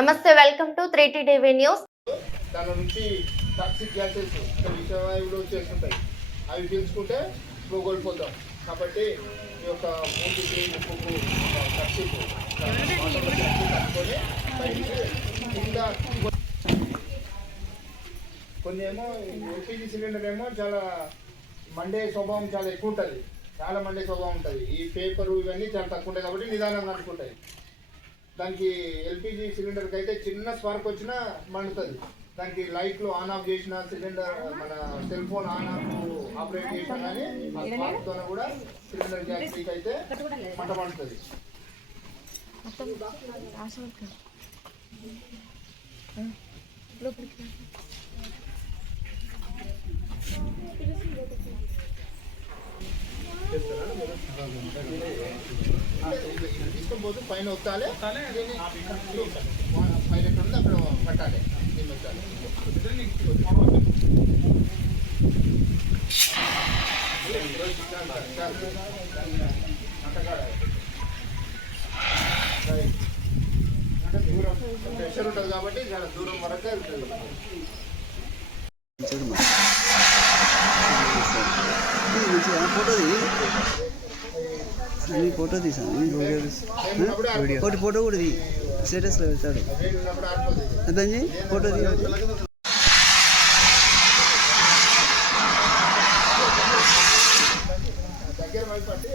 నమస్తే welcome to three T TV news. దాని నుంచి టాక్సిక్ గ్యాసెస్ విషవాయువులు వచ్చేస్తుంటాయి. అవి పీల్చుకుంటే కోల్పోతాం కాబట్టి ఈ యొక్క మూడు ఉప్పుకు టాక్సిక్ కొన్ని ఏమో ఎల్పిజి సిలిండర్ ఏమో చాలా మండే స్వభావం చాలా ఎక్కువ ఉంటుంది. చాలా మండే స్వభావం ఉంటుంది. ఈ పేపర్ ఇవన్నీ చాలా తక్కువ ఉంటాయి కాబట్టి నిదానంగా అనుకుంటాయి దానికి ఎల్పిజి సిలిండర్కి అయితే చిన్న స్పార్క్ వచ్చినా మండుతుంది. దానికి లైట్లు ఆన్ ఆఫ్ చేసిన సిలిండర్ మన cell phone on off operate చేసినా కానీ ఆ స్పార్క్తో కూడా సిలిండర్ గ్యాస్ లీక్ అయితే మంట మండుతుంది. తీసుకొని పోతే పైన ఒత్తాలి పైన ఎక్కడ ఉంది అక్కడ పట్టాలి దీన్ని ఒత్తాలి అంటే దూరం ప్రెషర్ ఉంటుంది కాబట్టి చాలా దూరం వరకు వెళ్తుంది. ఫోటో నీ ఫోటో తీసాను వీడియో ఒకటి ఫోటో కూడా తీ స్టేటస్లో పెడతాడు. అర్థం ఫోటో తీ దగ్గర పట్టి